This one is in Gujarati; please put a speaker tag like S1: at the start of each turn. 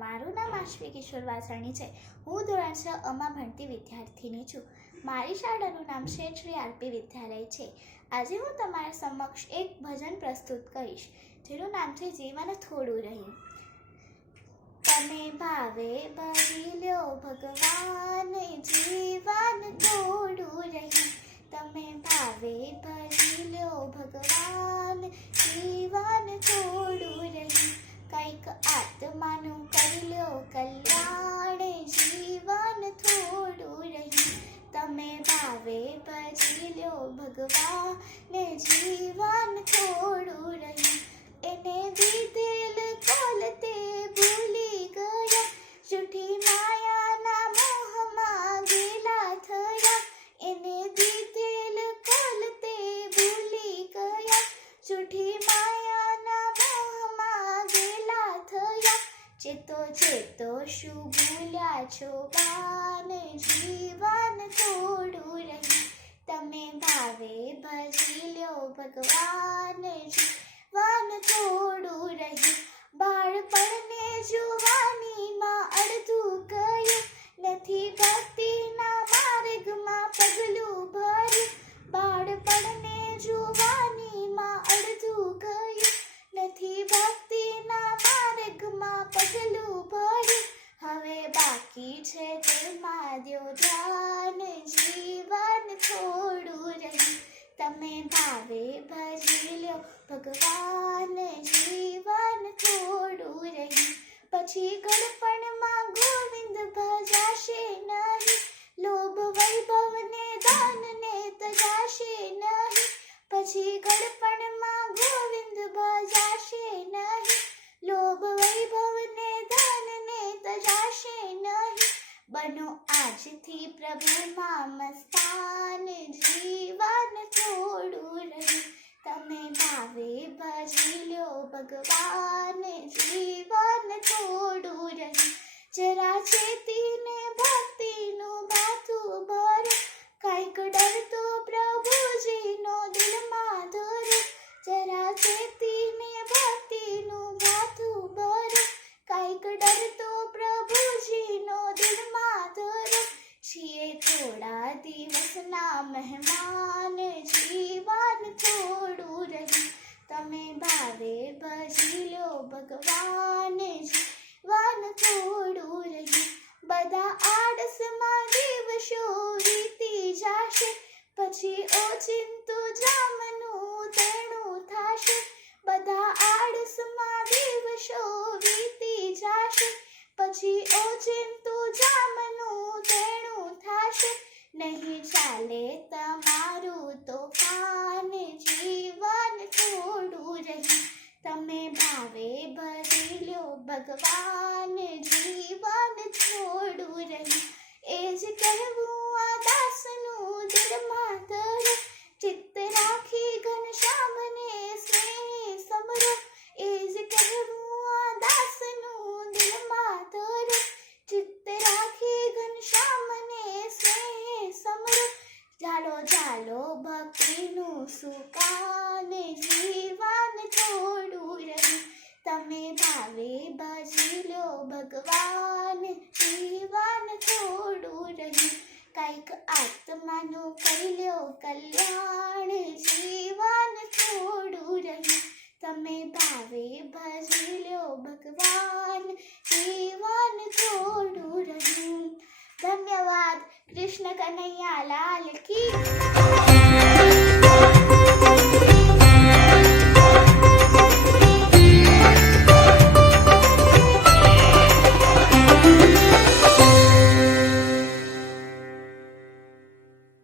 S1: વાસણી છે. હું ધોરણ છ અમા ભણતી વિદ્યાર્થીની છું. મારી શાળાનું નામ છે શ્રી આરપી વિદ્યાલય છે. આજે હું તમારા સમક્ષ એક ભજન પ્રસ્તુત કરીશ, જેનું નામ છે જીવન થોડું રહ્યું. તમે ભાવે ભરી લ્યો ભગવાન જીવન થોડું રહ્યું તમે ભાવે ભરી લ્યો ભગવાન જીવન થોડું રહ્યું કંઈક આત્માનું કરી લ્યો કલ્યાણ જીવન થોડું રહ્યું તમે ભાવે ભગવાને ભગવાન જીવન થોડું રહ્યું? એને દીધેલ કોલ તે ભૂલી ગયા. જૂઠી માયાના મોહમાં ગેલા થયા. એને દીધેલ કોલ તે ભૂલી ગયા. જૂઠી માયાના મોહમાં ગેલા થયા. ચેતો ચેતો શું ભૂલ્યા છો બાને જીવન થોડું રહ્યું? તમે ભાવે ભજી લ્યો ભગવાન વન થોડું રહ્યું. બાળપણને જુવાનીમાં અડધું ગયું નથી ભક્તિના માર્ગમાં પગલું ભર્યું બાળપણને જુવાનીમાં અડધું ગયું નથી ભક્તિના માર્ગમાં પગલું ભર્યું હવે બાકી છે તેમાં દ્યો ધ્યાન જીવન થોડું રહ્યું તમે ભાવે ભજી લ્યો ભગવાન જીવન થોડું રહી. પછી ગળપણમાં ગોવિંદ ભજાશે નહીં. લોભ વૈભવને દાનને તજાશે નહીં. પછી ગળપણમાં ગોવિંદ ભજાશે નહીં. લોભ વૈભવને ને તજાશે નહીં. બનો આજથી પ્રભુમાં મસ્તાન જીવન. થોડું રહ્યું તમે ભાવે ભજી લો ભગવાન જીવન થોડું રહી. જરા ચેતીને ભક્તિનું માથું ભર. કાંઈક ડરતો પ્રભુજીનો દિલમાં ધરો. જરા ચેતીને ભક્તિનું માથું ભર. કાંઈક ડરતો પ્રભુજીનો દિલમાં ધરો. છીએ થોડા દિવસના મહેમાન જીવન થોડું રહ્યું તમે ભાવે ભજી લ્યો ભગવાન વાન થોડું રહી બધા આડસમાં દિવસો વીતી જાશે. પછી ઓચિંતું જામનું તેણું થાશે. બધા આડસમાં દિવસો વીતી જાશે. પછી ઓચિંતું જામનું તેણું થાશે. નહીં ચાલે તમારું તોફાન જીવન થોડું રહ્યું તમે ભાવે ભરી લ્યો ભગવાન જીવન છોડું રહી. એ જ કહેવું આ દાસનું દિલમાં ધરો ચિત્ત રાખી ઘનશ્યામને સ્નેહ સમરો. એ જ કહેવું આ દાસનું દિલમાં ધરો ચિત્ત રાખી ઘનશ્યામને સ્નેહ સમરો. ચાલો ચાલો ભક્તિનું સુકાન જીવન થોડું રહ્યું તમે ભાવે ભજી લો ભગવાન જીવન થોડું રહ્યું. કંઈક આત્માનું કરી લ્યો કલ્યાણ જીવન થોડું રહ્યું. તમે ભાવે ભજી લ્યો ભગવાન, જીવન થોડું રહ્યું. ધન્યવાદ, કૃષ્ણ કનૈયા લાલ કી.